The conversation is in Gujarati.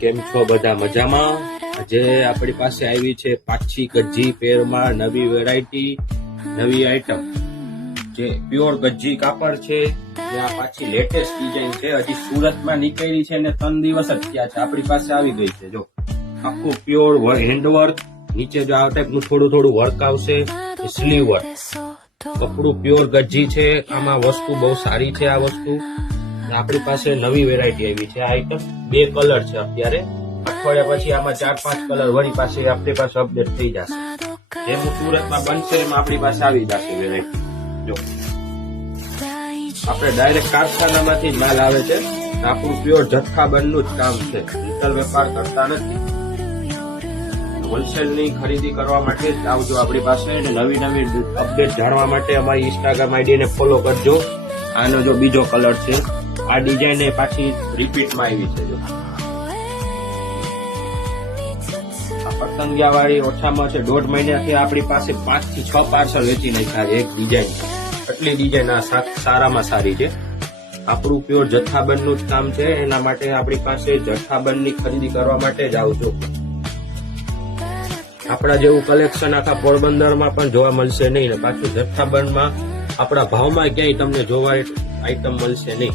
કેમ છો બધા મજામાં? આજે આપણી પાસે આવી છે પાછી ગજ્જી પેરમાં નવી વેરાયટી, નવી આઈટમ જે પ્યોર ગજ્જી કાપડ છે. આ પાછી લેટેસ્ટ ડિઝાઇન છે, હજી સુરતમાં નીકળી છે ને 3 દિવસ જ થયા છે, આપણી પાસે આવી ગઈ છે. જો આખું પ્યોર હેન્ડવર્ક, નીચે જો આ ટાઈપનું થોડું વર્ક આવશે, સ્લીવ વર્ક, કપડું પ્યોર ગજ્જી છે. આમાં વસ્તુ બહુ સારી છે. આ વસ્તુ આપણી પાસે નવી વેરાયટી આવી છે. આ આઈટમ 2 કલર છે. અત્યારે અઠવાડિયા પછી આમાં 4-5 કલર વળી પાસે આપણી પાસે અપડેટ થઈ જશે. જેમ સુરતમાં બનશે એમ આપણી પાસે આવી જશે વેરાયટી. જો આપણે ડાયરેક્ટ કારખાનામાંથી જ માલ આવે છે. આપણું પ્યોર જથ્થાબંધનું જ કામ છે, રિટેલ વેપાર કરતા નથી. હોલસેલ ની ખરીદી કરવા માટે જ આવજો આપણી પાસે. નવી અપડેટ જાણવા માટે અમારી ઇન્સ્ટાગ્રામ આઈડી ને ફોલો કરજો. આનો જો બીજો કલર છે. આ ડિઝાઇન એ પાછી રિપીટમાં આવી છે. જો આ પતંગિયા વાળી ઓછામાં છે 1.5 મહિનાથી આપણી પાસે 5 થી 6 પાર્સલ વેચી નાખ્યા એક ડિઝાઇન. એટલી ડિઝાઇન આ સારામાં સારી છે. આપણું પ્યોર જથ્થાબંધનું જ કામ છે. એના માટે આપણી પાસે જથ્થાબંધની ખરીદી કરવા માટે જ આવજો. આપણા જેવું કલેક્શન આખા પોરબંદરમાં પણ જોવા મળશે નહીં, ને પાછું જથ્થાબંધમાં આપણા ભાવમાં ક્યાંય તમને જોવા આઈટમ મળશે નહીં.